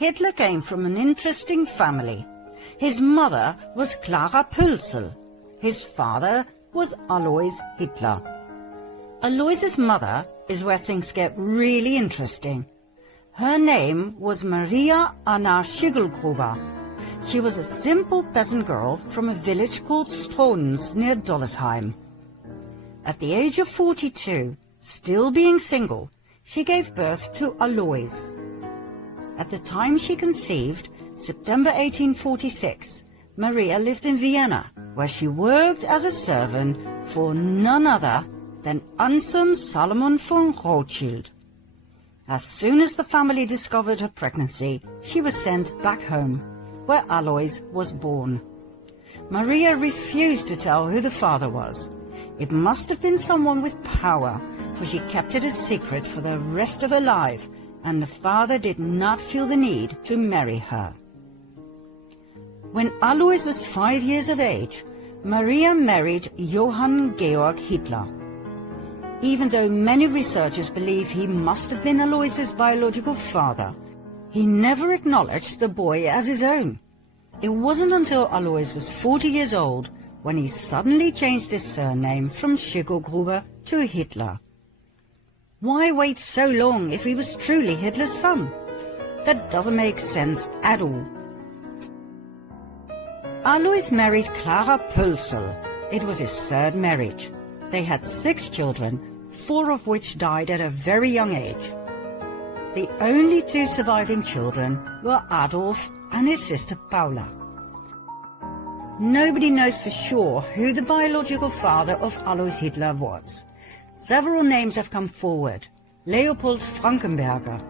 Hitler came from an interesting family. His mother was Clara Pölzl. His father was Alois Hitler. Alois's mother is where things get really interesting. Her name was Maria Anna Schicklgruber. She was a simple peasant girl from a village called Strons near Dollersheim. At the age of 42, still being single, she gave birth to Alois. At the time she conceived, September 1846, Maria lived in Vienna, where she worked as a servant for none other than Anselm Solomon Rothschild. As soon as the family discovered her pregnancy, she was sent back home, where Alois was born. Maria refused to tell who the father was. It must have been someone with power, for she kept it a secret for the rest of her life, and the father did not feel the need to marry her. When Alois was 5 years of age, Maria married Johann Georg Hiedler. Even though many researchers believe he must have been Alois's biological father, he never acknowledged the boy as his own. It wasn't until Alois was 40 years old when he suddenly changed his surname from Schicklgruber to Hitler. Why wait so long if he was truly Hitler's son? That doesn't make sense at all. Alois married Clara Pölzl. It was his third marriage. They had 6 children, 4 of which died at a very young age. The only 2 surviving children were Adolf and his sister Paula. Nobody knows for sure who the biological father of Alois Hitler was. Several names have come forward: Leopold Frankenberger,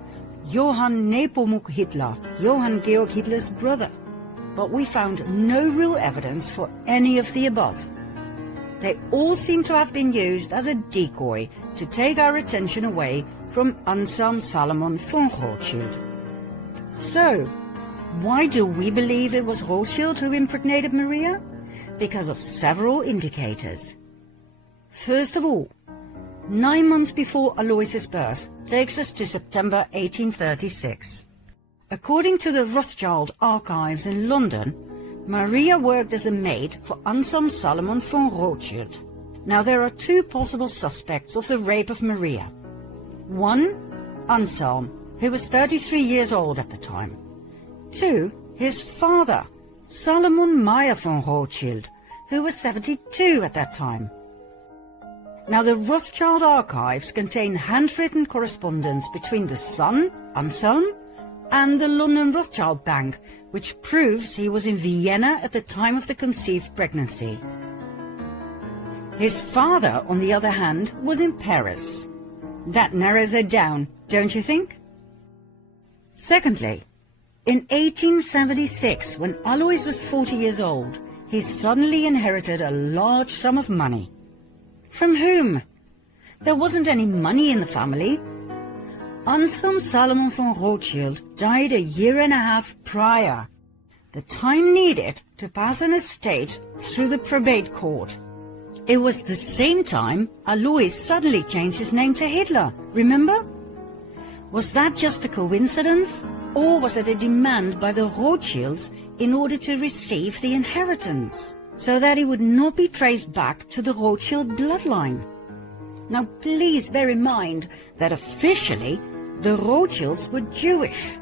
Johann Nepomuk Hitler, Johann Georg Hiedler's brother. But we found no real evidence for any of the above. They all seem to have been used as a decoy to take our attention away from Anselm Solomon Rothschild. So, why do we believe it was Rothschild who impregnated Maria? Because of several indicators. First of all, 9 months before Alois's birth takes us to September 1836. According to the Rothschild archives in London, Maria worked as a maid for Anselm Solomon Rothschild. Now there are 2 possible suspects of the rape of Maria. 1, Anselm, who was 33 years old at the time. 2, his father, Salomon Meyer von Rothschild, who was 72 at that time. Now the Rothschild archives contain handwritten correspondence between the son, Anselm, and the London Rothschild Bank, which proves he was in Vienna at the time of the conceived pregnancy. His father, on the other hand, was in Paris. That narrows it down, don't you think? Secondly, in 1876, when Alois was 40 years old, he suddenly inherited a large sum of money. From whom? There wasn't any money in the family. Anselm Solomon von Rothschild died a year and a half prior, the time needed to pass an estate through the probate court. It was the same time Alois suddenly changed his name to Hitler, remember? Was that just a coincidence, or was it a demand by the Rothschilds in order to receive the inheritance, so that he would not be traced back to the Rothschild bloodline? Now please bear in mind that officially the Rothschilds were Jewish.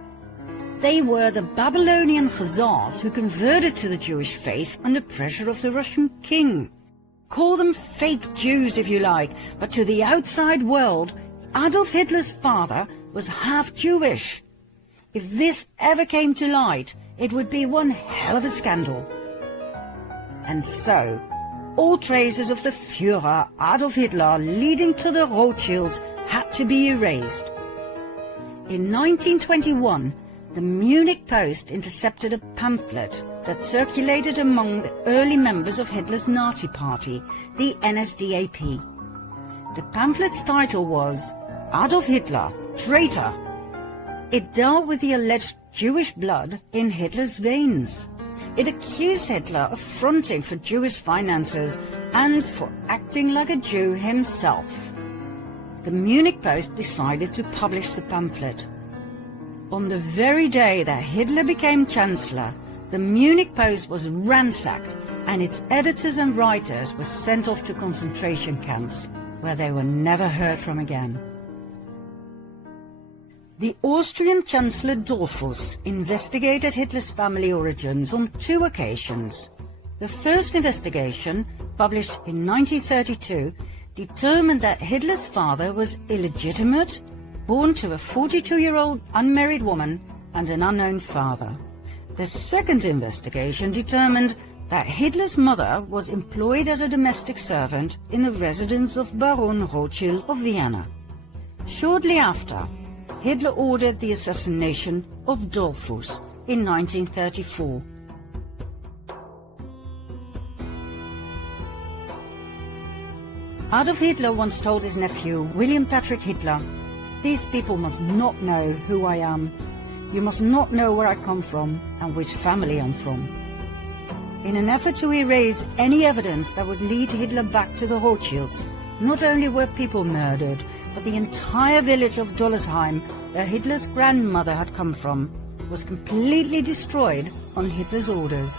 They were the Babylonian Khazars who converted to the Jewish faith under pressure of the Russian king. Call them fake Jews if you like, but to the outside world, Adolf Hitler's father was half Jewish. If this ever came to light, it would be one hell of a scandal. And so, all traces of the Führer Adolf Hitler leading to the Rothschilds had to be erased. In 1921, the Munich Post intercepted a pamphlet that circulated among the early members of Hitler's Nazi party, the NSDAP. The pamphlet's title was Adolf Hitler, Traitor. It dealt with the alleged Jewish blood in Hitler's veins. It accused Hitler of fronting for Jewish finances and for acting like a Jew himself. The Munich Post decided to publish the pamphlet. On the very day that Hitler became Chancellor, the Munich Post was ransacked and its editors and writers were sent off to concentration camps, where they were never heard from again. The Austrian Chancellor Dollfuss investigated Hitler's family origins on 2 occasions. The first investigation, published in 1932, determined that Hitler's father was illegitimate, born to a 42-year-old unmarried woman and an unknown father. The second investigation determined that Hitler's mother was employed as a domestic servant in the residence of Baron Rothschild of Vienna. Shortly after, Hitler ordered the assassination of Dollfuss in 1934. Adolf Hitler once told his nephew, William Patrick Hitler, "These people must not know who I am. You must not know where I come from and which family I'm from." In an effort to erase any evidence that would lead Hitler back to the Rothschilds, not only were people murdered, but the entire village of Dollersheim, where Hitler's grandmother had come from, was completely destroyed on Hitler's orders.